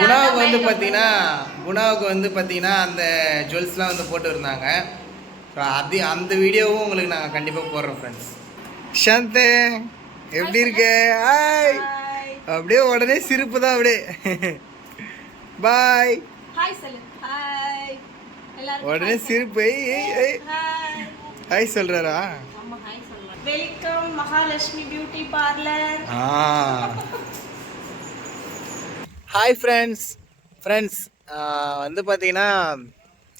குணாவுக்கு வந்து பார்த்தீங்கன்னா அந்த ஜுவல்ஸ்லாம் வந்து போட்டு இருந்தாங்க. ஸோ அந்த வீடியோவும் உங்களுக்கு நாங்கள் கண்டிப்பாக போடுறோம் ஃப்ரெண்ட்ஸ். சாந்தே எப்படி இருக்கு? ஹாய். அப்படியே உடனே சிரிப்பு தான் அப்படியே. பாய். உடனே சிரிப்பு. ஹாய் சொல்றாரா? Welcome Mahalakshmi beauty parlour. Hi friends வந்து பார்த்தீங்கன்னா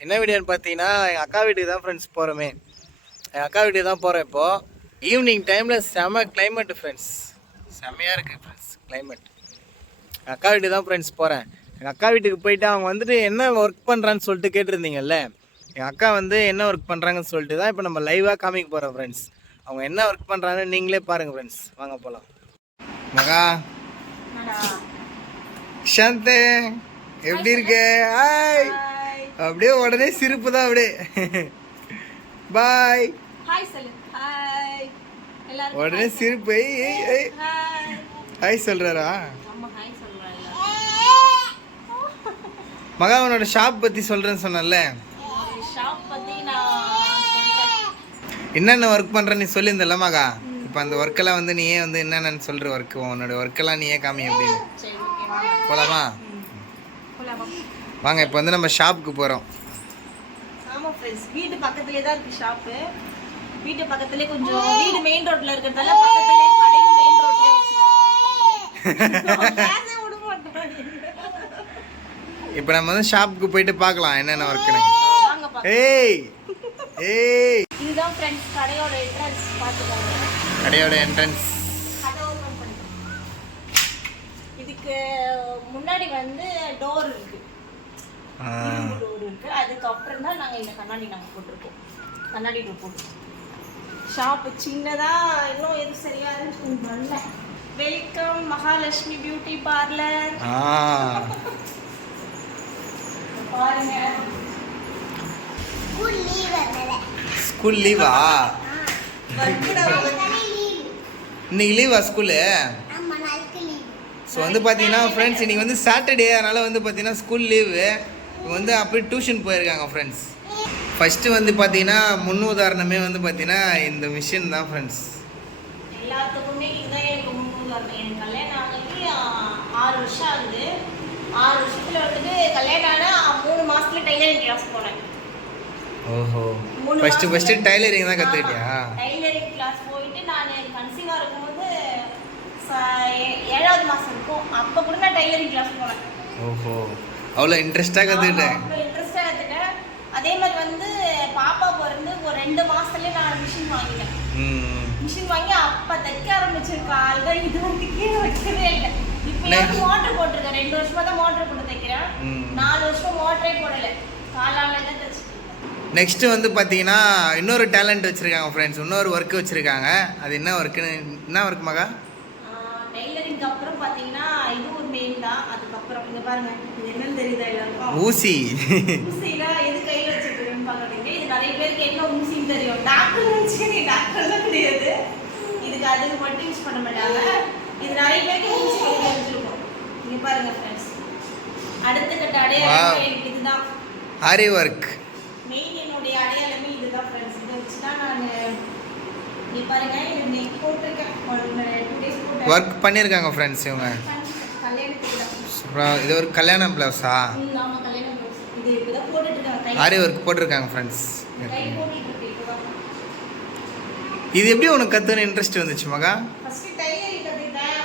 என்ன வீடியோன்னு பார்த்தீங்கன்னா எங்கள் அக்கா வீட்டுக்கு தான் ஃப்ரெண்ட்ஸ் போகிறோமே. எங்கள் அக்கா வீட்டுக்கு தான் போகிறோம். இப்போது ஈவினிங் டைமில் செம கிளைமேட்டு ஃப்ரெண்ட்ஸ், செம்மையாக இருக்குது ஃப்ரெண்ட்ஸ் கிளைமேட். எங்கள் அக்கா வீட்டுக்கு தான் ஃப்ரெண்ட்ஸ் போகிறேன். எங்கள் அக்கா வீட்டுக்கு போயிட்டு அவங்க வந்துட்டு என்ன ஒர்க் பண்ணுறான்னு சொல்லிட்டு கேட்டிருந்தீங்கல்ல. எங்கள் அக்கா வந்து என்ன ஒர்க் பண்ணுறாங்கன்னு சொல்லிட்டு தான் இப்போ நம்ம லைவாக காமிக்க போகிறோம் ஃப்ரெண்ட்ஸ். அவங்க என்ன ஒர்க் பண்ணுறாங்கன்னு நீங்களே பாருங்கள் ஃப்ரெண்ட்ஸ். வாங்க போகலாம். மகா சாந்தே எப்படி இருக்கு? ஹாய். அப்படியே உடனே சிரிப்பு தான் அப்படியே. பாய். உடனே சிரிப்பு. ஹாய் சொல்றாரா? மகா உன்னோட ஷாப் பத்தி சொல்றேன்னு சொன்னல. என்னென்ன ஒர்க் பண்ற நீ சொல்லியிருந்தல மகா. இப்போ அந்த ஒர்க்கெல்லாம் வந்து நீயே வந்து என்னென்னு சொல்ற ஒர்க், உன்னோட ஒர்க்கெல்லாம் நீயே காமி அப்படின்னு. போலாமா? வாங்க. இப்போ வந்து நம்ம ஷாப்புக்கு போகிறோம். ஆமாம் ஃப்ரெண்ட்ஸ், வீட்டு பக்கத்துலேயே தான் இருக்குது ஷாப்பு. வீட்டு பக்கத்துலேயே கொஞ்சம் வீடு மெயின் ரோட்டில் இருக்கிறதால பக்கத்துலேயே கடையும் மெயின் ரோட்லேயே இப்போ நம்ம வந்து ஷாப்புக்கு போயிட்டு பார்க்கலாம் என்னென்ன ஒர்க்குன்னு. இதுதான் ஃப்ரெண்ட்ஸ் கடையோட என்ட்ரன்ஸ். பார்த்துக்கோங்க, கடையோட என்ட்ரன்ஸ். இதுக்கு முன்னாடி வந்து டோர் இருக்கு, டோர் இருக்கு. அதுக்கப்புறம் தான் நாங்கள் இந்த கண்ணாடி போட்டிருக்கோம். கண்ணாடி டோர் போட்டிருக்கோம். ஷாப்பு சின்னதா, இன்னும் எதுவும் சரியா இருந்துச்சு. Welcome Mahalakshmi beauty parlour. பாருங்க, ஸ்கூல் லீவா? இன்னைக்கு லீவா ஸ்கூலு? ஸோ வந்து பார்த்தீங்கன்னா ஃப்ரெண்ட்ஸ் இன்றைக்கி வந்து சாட்டர்டே, அதனால் வந்து பார்த்தீங்கன்னா ஸ்கூல் லீவு. இவங்க வந்து அப்படியே டியூஷன் போயிருக்காங்க ஃப்ரெண்ட்ஸ். ஃபஸ்ட்டு வந்து பார்த்தீங்கன்னா முன்னுதாரணமே வந்து பார்த்தீங்கன்னா இந்த மிஷின் தான் ஃப்ரெண்ட்ஸ். எல்லாத்துக்குமே இதுதான் எனக்கு முன்னுதாரணம். எனக்கு கல்யாணம் ஆகி 6 வருஷம் ஆகுது. 6 வருஷத்தில் வந்துட்டு கல்யாணம் ஆனால் 3 மாதத்துல டைலரிங் கிளாஸ் போனேன். ஓஹோ, ஃபஸ்ட்டு டைலரிங் தான் கற்றுக்கிட்டியா? டைலரிங் கிளாஸ் போயிட்டு நான் கன்சீவாக இருக்கும்போது 7வது மாதம் இருக்கும், அப்போ கூட நான் டைலரிங் கிளாஸ் போனேன். ஓஹோ, அவ்வளோ இன்ட்ரெஸ்ட்டாக கற்றுக்கிட்டேன். அவ்வளோ இன்ட்ரெஸ்ட்டாக கற்றுக்கிட்டேன். அதே மாதிரி வந்து பாப்பா பிறந்து ஒரு 2 மாதத்துலேயே நான் மிஷின் வாங்கிட்டேன். மிஷின் வாங்கி அப்போ தைக்க ஆரம்பிச்சிருக்கேன். ஆள்தான் இது வந்து கீழே வைக்கவே இல்லை. இப்போ மோட்டர் போட்டிருக்கேன். 2 வருஷமா தான் மோட்டர் போட்டு தைக்கிறேன். 4 வருஷம் மோட்டரே போடலை, காலால தான் தைச்சிட்டு. நெக்ஸ்ட்டு வந்து பார்த்தீங்கன்னா இன்னொரு டேலண்ட் வச்சுருக்காங்க ஃப்ரெண்ட்ஸ். இன்னொரு ஒர்க்கு வச்சுருக்காங்க. அது என்ன ஒர்க்குன்னு? என்ன ஒர்க் மகா? டைலரிங்க்கு அப்புறம் பார்த்தீங்கன்னா இது ஒரு மெயின் தான். அதுக்கப்புறம் இங்கே பாருங்க, இது என்னன்னு தெரியுதா எல்லாருக்கும்? ஊசி. ஊசினா எது கையில் வச்சுருக்குன்னு பார்க்குறீங்க. இது நிறைய பேருக்கு என்ன ஊசின்னு தெரியும். டாக்டர் நினச்சி டாக்டர்லாம் கிடையாது. இதுக்கு அதுக்கு மட்டும் யூஸ் பண்ண மாட்டாங்க. இது நிறைய பேருக்கு ஊசி கையில் வச்சுருக்கோம். இங்கே பாருங்க ஃப்ரெண்ட்ஸ், அடுத்த கட்ட அடையாளம் எனக்கு இதுதான். ஆரி ஒர்க் மெயின் என்னுடைய அடையாளமே இதுதான் ஃப்ரெண்ட்ஸ். இதை வச்சு தான் நான் இங்கே பாருங்க, இது போட்டிருக்கேன். 2 days போட்டு ஒர்க் பண்ணியிருக்காங்க ஃப்ரெண்ட்ஸ் இவங்க. இது ஒரு கல்யாண ப்ளவுஸா? ஆமாம், கல்யாண ப்ளவுஸ். இது இப்போதான் போட்டுட்ருக்காங்க. ஆரி ஒர்க் போட்டிருக்காங்க ஃப்ரெண்ட்ஸ். இது எப்படி உனக்கு கற்றுன்னு இன்ட்ரெஸ்ட் வந்துச்சு மகா? ஃபஸ்ட்டு டைலரிங் கற்றுக்கிட்டேன்.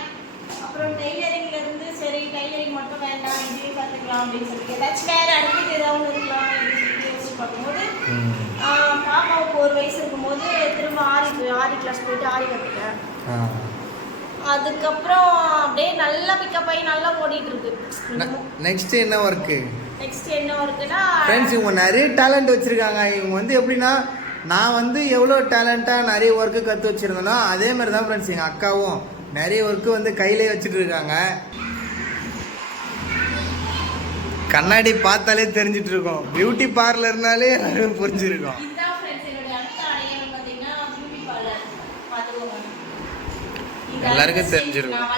அப்புறம் டைலரிங்லேருந்து சரி டைலரிங் மட்டும் வேண்டாம், இதுவே கற்றுக்கலாம் அப்படின்னு சொல்லிட்டு ஏதாச்சும் வேறு அடுத்து ஏதாவது இருக்கலாம் அப்படின்னு சொல்லிட்டு யோசிச்சு பார்க்கும்போது பாப்பாவுக்கு 1 வயசு இருக்கும்போது திரும்ப ஆரி கிளாஸ் போயிட்டு ஆரி கற்றுட்டேன். அதுக்கப்புறம் அப்படியே நல்லா பிக்கப் ஆகி நல்லா ஓடிட்டு இருக்கு. நெக்ஸ்ட் என்ன ஒர்க்கு? நெக்ஸ்ட் என்ன ஒர்க்குனா ஃப்ரெண்ட்ஸ் இவங்க நிறைய டேலண்ட் வச்சுருக்காங்க. இவங்க வந்து எப்படின்னா, நான் வந்து எவ்வளோ டேலண்ட்டாக நிறைய ஒர்க்கு கற்று வச்சுருந்தேனோ அதே மாதிரி தான் ஃப்ரெண்ட்ஸ் எங்கள் அக்காவும் நிறைய ஒர்க்கு வந்து கையிலே வச்சுட்டு இருக்காங்க. கண்ணாடி பார்த்தாலே தெரிஞ்சிட்டு இருக்கோம். பியூட்டி பார்லர்னாலே எல்லாரும் புரிஞ்சிருக்கோம். எல்லாருக்கும் தெரிஞ்சிருக்கும்.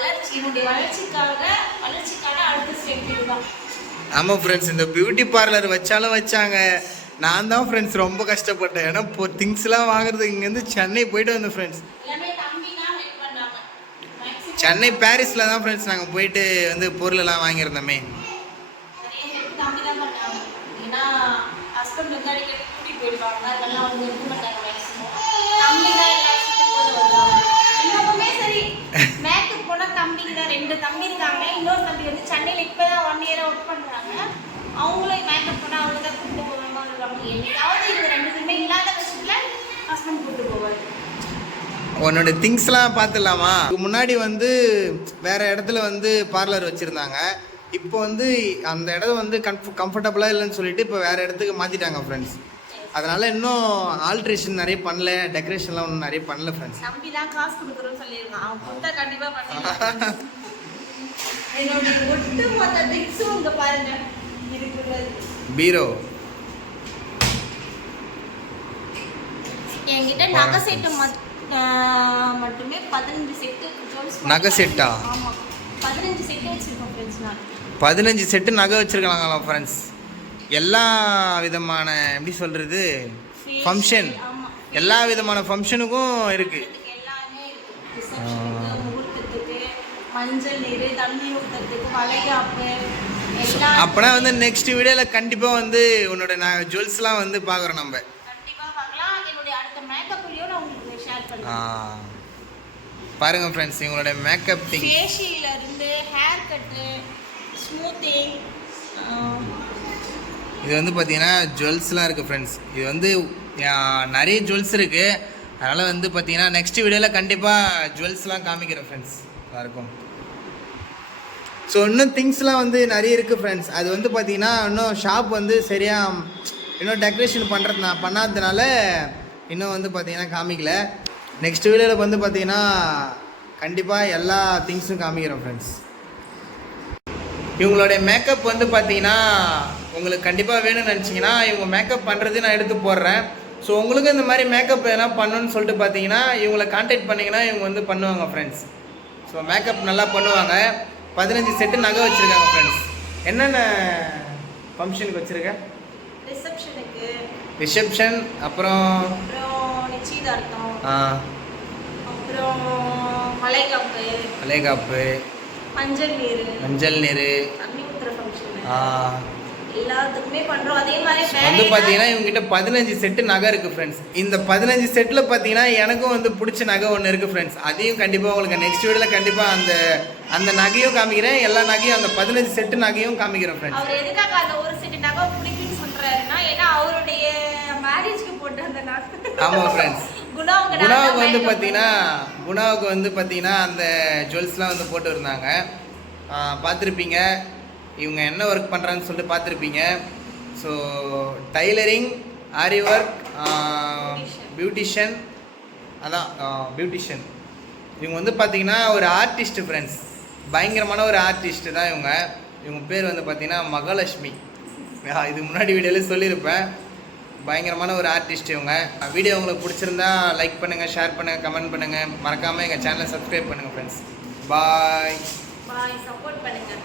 வளர்ச்சிக்கான அடுத்த ஸ்டெப் தான். ஆமாம் ஃப்ரெண்ட்ஸ், இந்த பியூட்டி பார்லர் வச்சாலும் வச்சாங்க. நான் தான் ஃப்ரெண்ட்ஸ் ரொம்ப கஷ்டப்பட்டேன். ஏன்னா இப்போ திங்ஸ்லாம் வாங்குறதுக்கு இங்கேருந்து சென்னை போயிட்டு வந்தேன் ஃப்ரெண்ட்ஸ். எல்லாமே தம்பி தான் ஹெல்ப் பண்ணாங்க. சென்னை பாரிஸில் தான் ஃப்ரெண்ட்ஸ் நாங்கள் போயிட்டு வந்து பொருளெல்லாம் வாங்கியிருந்தோமே. நிறைய ஹெல்ப் தம்பி தான் பண்ணாங்க. ஏன்னா ஹஸ்பண்ட் வந்து அடிக்கடி கூட்டிகிட்டு போயிடுவாங்க, அதெல்லாம் அவங்க இருக்க மாட்டாங்க. மேக்ஸிமம் தம்பி தான் எல்லா விஷயத்தையும் கூட வருவாங்க. இன்னொருமே சரி, மேக்கப் போனால் தம்பிக்கு தான் 2 தம்பி இருக்காங்க. இன்னொரு தம்பி வந்து சென்னையில் இப்போ தான் 1 இயராக ஒர்க் பண்ணுறாங்க. அவங்களும் மேக்கப் போனால் அவங்க தான் கூப்பிட்டு போவாங்க. என்னைக்காவது இவங்க 2 பேருமே இல்லாத பட்சத்தில் ஹஸ்பண்ட் கூப்பிட்டு போவார். உன்னோட திங்ஸ்லாம் பார்த்துடலாமா? முன்னாடி வந்து வேற இடத்துல வந்து பார்லர் வச்சுருந்தாங்க. இப்போ வந்து அந்த இடம் வந்து கம்ஃபர்டபுளாக இல்லைன்னு சொல்லிட்டு இப்போ வேற இடத்துக்கு மாற்றிட்டாங்க ஃப்ரெண்ட்ஸ். அதனால இன்னும் ஆல்ட்ரேஷன் நிறைய பண்ணல, டெக்கரேஷன்லாம் ஒன்றும் நிறைய பண்ணல ஃப்ரெண்ட்ஸ். தம்பி தான் காசு கொடுக்குறோன்னு சொல்லியிருக்கான். அவன் கொடுத்தா கண்டிப்பாக பண்ணுவான். என்னோட ஒட்டு மொத்த திங்ஸும் இங்கே பாருங்க இருக்குது. பீரோ என்கிட்ட நகை செட்டு மட்டுமே 15 செட்டு. நகை செட்டா? ஆமாம், 15 செட்டு வச்சுருக்கோம் ஃப்ரெண்ட்ஸ். நான் 15 செட்டு நகை வச்சுருக்கலாங்களா ஃப்ரெண்ட்ஸ்? எல்லா விதமான எப்படி சொல்கிறது ஃபங்க்ஷன், எல்லா விதமான ஃபங்க்ஷனுக்கும் இருக்குது. எல்லாமே இருக்குது. ரிசப்ஷனுக்கு, முகூர்த்தத்துக்கு, மஞ்சள் நீர், தண்ணி ஊற்றுறதுக்கு, வளைகாப்பு எல்லாம். அப்போனா வந்து நெக்ஸ்ட் வீடியோவில் கண்டிப்பாக வந்து உன்னோட ஜுவல்ஸ்லாம் வந்து பார்க்குறோம் நம்ம. கண்டிப்பாக பார்க்கலாம். என்னுடைய அடுத்த மேக்கப் வீடியோ நான் உங்களுக்கு ஷேர் பண்ணுறேன். பாருங்க ஃப்ரெண்ட்ஸ், இவங்களோட மேக்கப் திங், ஃபேஷியல்ல இருந்து ஹேர் கட்டு, ஸ்மூத்திங். இது வந்து பார்த்தீங்கன்னா ஜுவல்ஸ்லாம் இருக்குது ஃப்ரெண்ட்ஸ். இது வந்து நிறைய ஜுவல்ஸ் இருக்குது. அதனால் வந்து பார்த்தீங்கன்னா நெக்ஸ்ட் வீடியோவில் கண்டிப்பாக ஜுவல்ஸ்லாம் காமிக்கிறேன் ஃப்ரெண்ட்ஸ். இருக்கும். ஸோ இன்னும் திங்ஸ்லாம் வந்து நிறைய இருக்குது ஃப்ரெண்ட்ஸ். அது வந்து பார்த்தீங்கன்னா இன்னும் ஷாப் வந்து சரியாக இன்னும் டெக்கரேஷன் பண்ணாததுனால இன்னும் வந்து பார்த்தீங்கன்னா காமிக்கல. நெக்ஸ்ட் வீடியோவில் வந்து பார்த்தீங்கன்னா கண்டிப்பாக எல்லா திங்ஸும் காமிக்கிறோம் ஃப்ரெண்ட்ஸ். இவங்களுடைய மேக்கப் வந்து பார்த்தீங்கன்னா உங்களுக்கு கண்டிப்பாக வேணும்னு நினச்சிங்கன்னா இவங்க மேக்கப் பண்ணுறது நான் எடுத்து போடுறேன். ஸோ உங்களுக்கு இந்த மாதிரி மேக்கப் எதனா பண்ணணுன்னு சொல்லிட்டு பார்த்தீங்கன்னா இவங்களை கான்டாக்ட் பண்ணிங்கன்னா இவங்க வந்து பண்ணுவாங்க ஃப்ரெண்ட்ஸ். ஸோ மேக்கப் நல்லா பண்ணுவாங்க. 15 செட்டு நகை வச்சுருக்காங்க ஃப்ரெண்ட்ஸ். என்னென்ன ஃபங்க்ஷனுக்கு வச்சுருக்கேன்? ரிசப்ஷனுக்கு, ரிசப்ஷன், அப்புறம் நிச்சயதார்த்தம், அப்புறம் வளைகாப்பு, மஞ்சள் நீர், தண்ணி ஊத்துற ஃபங்க்ஷன், எல்லாத்துக்குமே பண்றோம். அதே மாதிரி வந்து பார்த்தீங்கன்னா இவங்ககிட்ட 15 செட்டு நகை இருக்குது ஃப்ரெண்ட்ஸ். இந்த 15 செட்டில் பார்த்தீங்கன்னா எனக்கும் வந்து பிடிச்ச நகை ஒன்று இருக்குது ஃப்ரெண்ட்ஸ். அதையும் கண்டிப்பாக உங்களுக்கு நெக்ஸ்ட் வீடியோவில் கண்டிப்பாக அந்த நகையும் காமிக்கிறேன். எல்லா நகையும் அந்த 15 செட்டு நகையும் காமிக்கிறேன் ஃப்ரெண்ட்ஸ். அவர் எதுக்காக அந்த ஒரு செட்டு நகை பிடிக்குன்னு சொல்கிறாருன்னா, ஏன்னா அவருடைய மேரேஜ்க்கு போட்டு அந்த நகை. ஆமாம் ஃப்ரெண்ட்ஸ், குணாவுக்கு வந்து பார்த்தீங்கன்னா அந்த ஜுவல்ஸ்லாம் வந்து போட்டு இருந்தாங்க. பார்த்துருப்பீங்க இவங்க என்ன ஒர்க் பண்ணுறான்னு சொல்லிட்டு பார்த்துருப்பீங்க. ஸோ டைலரிங், ஆரி ஒர்க், பியூட்டிஷியன், அதான் பியூட்டிஷியன். இவங்க வந்து பார்த்தீங்கன்னா ஒரு ஆர்டிஸ்ட்டு ஃப்ரெண்ட்ஸ். பயங்கரமான ஒரு ஆர்டிஸ்ட்டு தான் இவங்க. இவங்க பேர் வந்து பார்த்தீங்கன்னா மகாலட்சுமி. இது முன்னாடி வீடியோவில் சொல்லியிருப்பேன். பயங்கரமான ஒரு ஆர்டிஸ்ட் இவங்க. வீடியோ உங்களுக்கு பிடிச்சிருந்தா லைக் பண்ணுங்கள், ஷேர் பண்ணுங்கள், கமெண்ட் பண்ணுங்கள். மறக்காமல் எங்கள் சேனலை சப்ஸ்கிரைப் பண்ணுங்கள் ஃப்ரெண்ட்ஸ். பாய், சப்போர்ட் பண்ணுங்கள்.